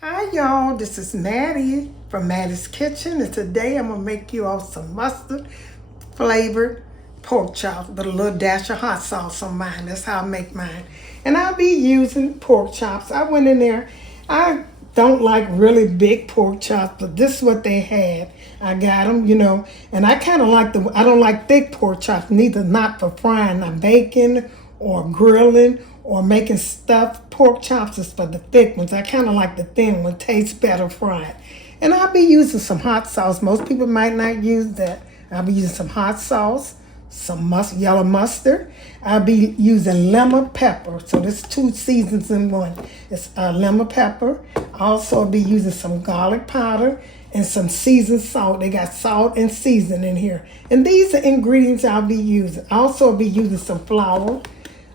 Hi y'all, this is Mattie from Mattie's Kitchen, and today I'm gonna make you all some mustard flavored pork chops with a little dash of hot sauce on mine. That's how I make mine. And I'll be using pork chops. I went in there. I don't like really big pork chops, but this is what they had. I got them, and I kind of like I don't like thick pork chops, neither not for frying or bacon or grilling or making stuffed pork chops is for the thick ones. I kind of like the thin one, tastes better fried. And I'll be using some hot sauce. Most people might not use that. I'll be using some hot sauce, some yellow mustard. I'll be using lemon pepper. So there's two seasons in one. It's lemon pepper. I'll also be using some garlic powder and some seasoned salt. They got salt and season in here. And these are ingredients I'll be using. I'll also be using some flour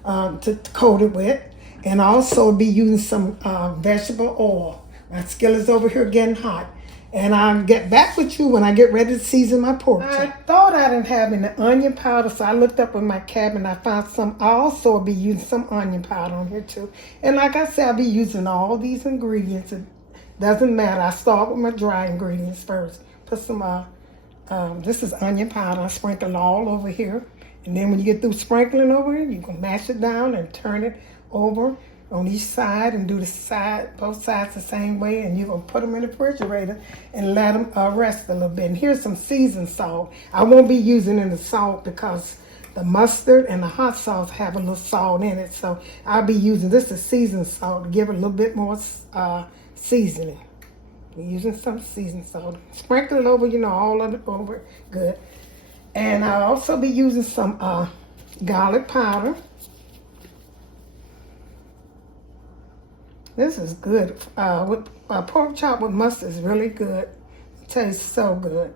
to coat it with. And also be using some vegetable oil. My skillet's over here getting hot. And I'll get back with you when I get ready to season my pork chop. I thought I didn't have any onion powder, so I looked up in my cabinet. I found some. I also will be using some onion powder on here too. And like I said, I'll be using all these ingredients. It doesn't matter. I start with my dry ingredients first. Put some, this is onion powder. I sprinkle all over here. And then when you get through sprinkling over it, you can mash it down and turn it over on each side and do both sides the same way, and you're gonna put them in the refrigerator and let them rest a little bit. And here's some seasoned salt. I won't be using any salt because the mustard and the hot sauce have a little salt in it, so I'll be using this as seasoned salt to give it a little bit more seasoning. We're using some seasoned salt. Sprinkle it over, all of it over, good. And I'll also be using some garlic powder. This is good. With pork chop with mustard is really good. It tastes so good.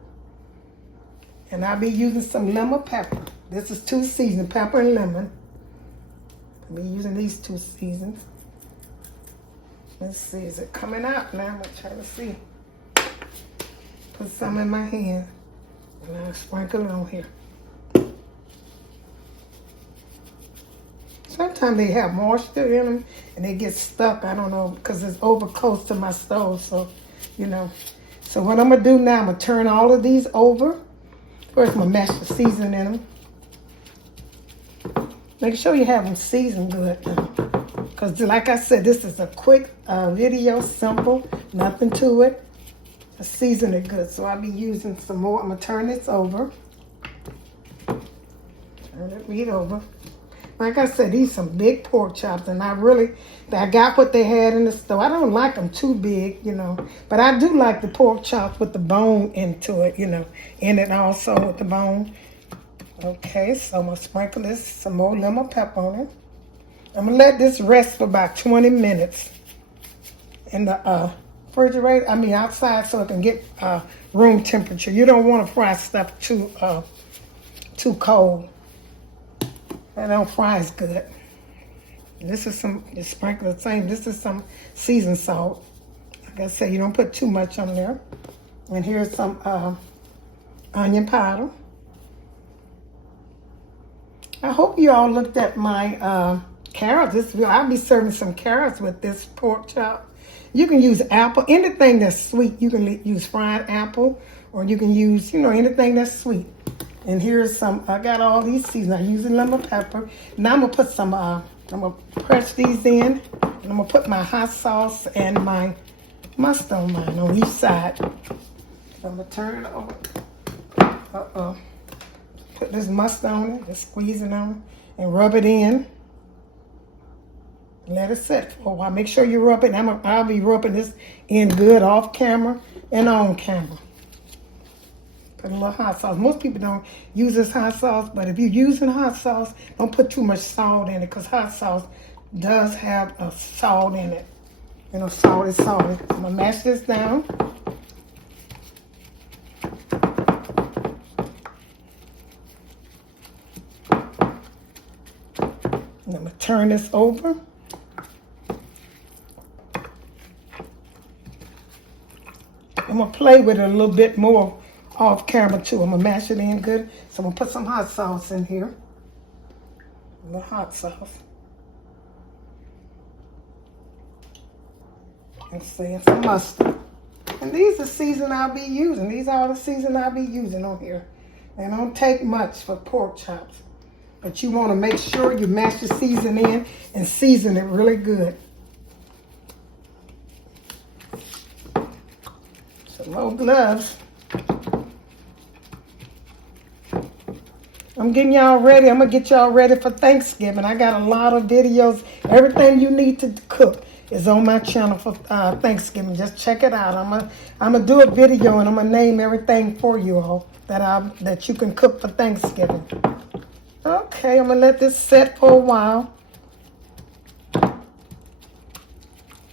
And I'll be using some lemon pepper. This is two seasons, pepper and lemon. I'll be using these two seasons. Let's see, is it coming out now? I'm trying to see. Put some in my hand. And I'll sprinkle it on here. Sometimes they have moisture in them and they get stuck. I don't know, because it's over close to my stove. So, So what I'm going to do now, I'm going to turn all of these over. First, I'm going to mash the seasoning in them. Make sure you have them seasoned good. Because like I said, this is a quick video, simple, nothing to it. I season it good. So I'll be using some more. I'm going to turn this over. Turn it right over. Like I said, these some big pork chops, and I got what they had in the store. I don't like them too big, but I do like the pork chops with the bone into it, in it also with the bone. Okay, so I'm going to sprinkle this, some more lemon pepper on it. I'm going to let this rest for about 20 minutes in the refrigerator, outside, so it can get room temperature. You don't want to fry stuff too cold. That don't fry as good. This is sprinkle the same. This is some seasoned salt. Like I said, you don't put too much on there. And here's some onion powder. I hope you all looked at my carrots. I'll be serving some carrots with this pork chop. You can use apple, anything that's sweet. You can use fried apple, or you can use, anything that's sweet. And here's I got all these seasonings. I'm using lemon pepper. Now I'm going to put some, I'm going to press these in. And I'm going to put my hot sauce and my mustard on mine on each side. So I'm going to turn it over. Put this mustard on it, just squeeze it on, and rub it in. Let it sit for a while. Make sure you rub it. I'll be rubbing this in good off camera and on camera. Put a little hot sauce. Most people don't use this hot sauce, but if you're using hot sauce, don't put too much salt in it, because hot sauce does have a salt in it. Salt is salty. I'm going to mash this down. And I'm going to turn this over. I'm going to play with it a little bit more off camera too. I'm going to mash it in good. So I'm going to put some hot sauce in here. A little hot sauce. and some mustard. And these are seasons I'll be using. These are the seasons I'll be using on here. They don't take much for pork chops. But you want to make sure you mash the season in and season it really good. Some more gloves. I'm getting y'all ready. I'm going to get y'all ready for Thanksgiving. I got a lot of videos. Everything you need to cook is on my channel for Thanksgiving. Just check it out. I'm gonna do a video and I'm gonna name everything for you all that you can cook for Thanksgiving. Okay, I'm gonna let this set for a while.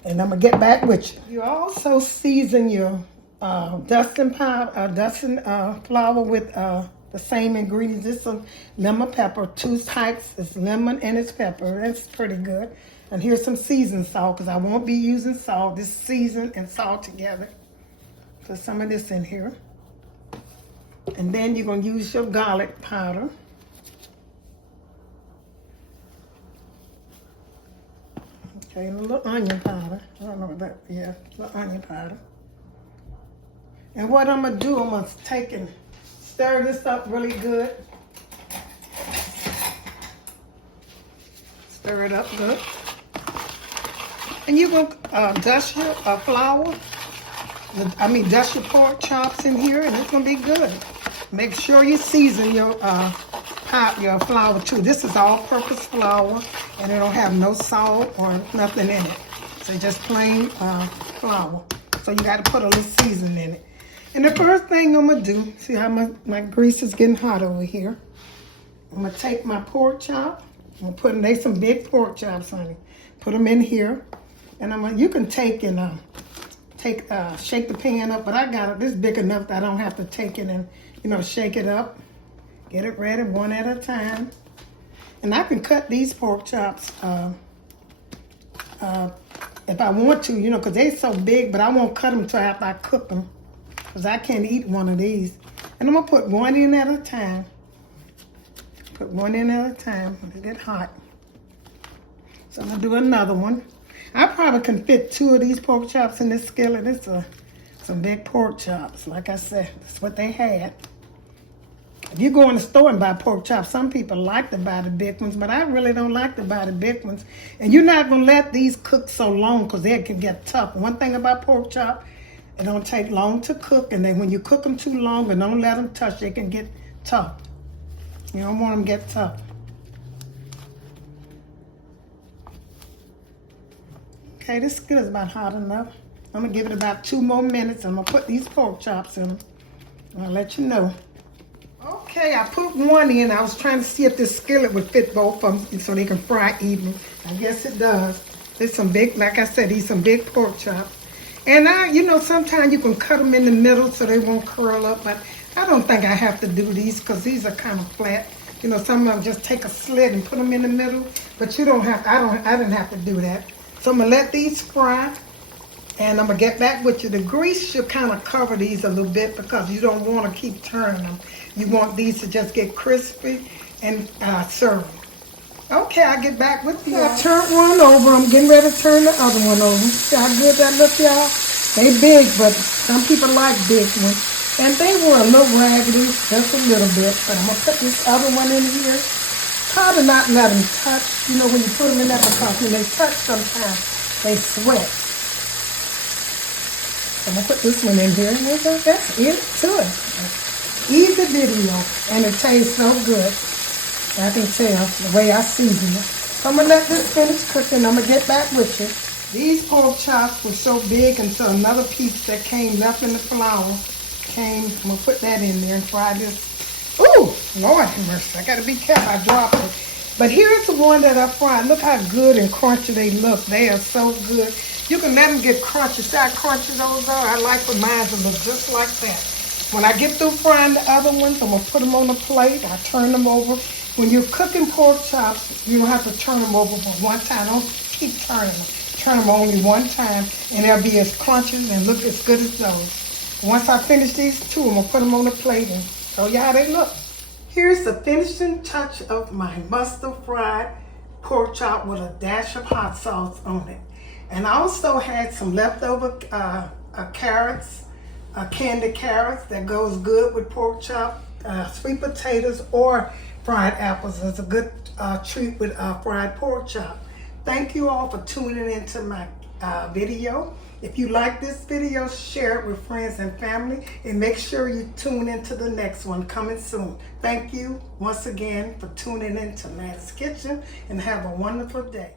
And I'm gonna get back with you. You also season your dusting flour with the same ingredients. This is lemon pepper, 2 types. It's lemon and it's pepper. That's pretty good. And here's some seasoned salt, because I won't be using salt. This seasoned and salt together. Put some of this in here. And then you're going to use your garlic powder. Okay, and a little onion powder. I don't know what that, yeah, a little onion powder. And what I'm going to do, I'm going to take and stir this up really good. Stir it up good. And you're going to dust your flour. Dust your pork chops in here, and it's going to be good. Make sure you season your flour too. This is all-purpose flour, and it don't have no salt or nothing in it. So just plain flour. So you got to put a little seasoning in it. And the first thing I'm going to do, see how my grease is getting hot over here. I'm going to take my pork chop. I'm going to put in, they some big pork chops, honey. Put them in here. And you can take and shake the pan up, but I got it this big enough that I don't have to take it and, shake it up. Get it ready one at a time. And I can cut these pork chops if I want to, because they're so big, but I won't cut them until after I cook them, because I can't eat one of these. And I'm going to put one in at a time. Put one in at a time. It'll get hot. So I'm going to do another one. I probably can fit 2 of these pork chops in this skillet. It's some big pork chops. Like I said, that's what they had. If you go in the store and buy pork chops, some people like to buy the big ones, but I really don't like to buy the big ones. And you're not going to let these cook so long, because they can get tough. One thing about pork chop, it don't take long to cook, and then when you cook them too long and don't let them touch, they can get tough. You don't want them to get tough. Okay, this skillet's about hot enough. I'm going to give it about 2 more minutes. I'm going to put these pork chops in them. I'll let you know. Okay, I put one in. I was trying to see if this skillet would fit both of them so they can fry even. I guess it does. There's some big, like I said, these some big pork chops. And sometimes you can cut them in the middle so they won't curl up, but I don't think I have to do these because these are kind of flat. Some of them just take a slit and put them in the middle, but you don't have, I didn't have to do that. So I'm going to let these fry, and I'm going to get back with you. The grease should kind of cover these a little bit because you don't want to keep turning them. You want these to just get crispy and serve them. Okay, I'll get back with you. I turned one over. I'm getting ready to turn the other one over. See how good that look, y'all? They big, but some people like big ones. And they were a little raggedy, just a little bit. But I'm going to put this other one in here. Probably not let them touch, when you put them in there, because when they touch sometimes, they sweat. So I'm going to put this one in here. And that's it to it. Easy video, and it tastes so good. I can tell the way I season it. So I'm going to let this finish cooking. I'm going to get back with you. These pork chops were so big until another piece that came left in the flour came. I'm going to put that in there and fry this. Ooh, Lord have mercy. I got to be careful. I dropped it. But here's the one that I fried. Look how good and crunchy they look. They are so good. You can let them get crunchy. See how crunchy those are? I like for mine to look just like that. When I get through frying the other ones, I'm going to put them on the plate. I turn them over. When you're cooking pork chops, you don't have to turn them over for one time. Don't keep turning them. Turn them only one time, and they'll be as crunchy and look as good as those. Once I finish these 2, I'm going to put them on the plate and show you how they look. Here's the finishing touch of my mustard fried pork chop with a dash of hot sauce on it. And I also had some leftover carrots, candied carrots that goes good with pork chop, sweet potatoes, or fried apples is a good treat with fried pork chop. Thank you all for tuning into my video. If you like this video, share it with friends and family, and make sure you tune into the next one coming soon. Thank you once again for tuning into Mattie's Kitchen, and have a wonderful day.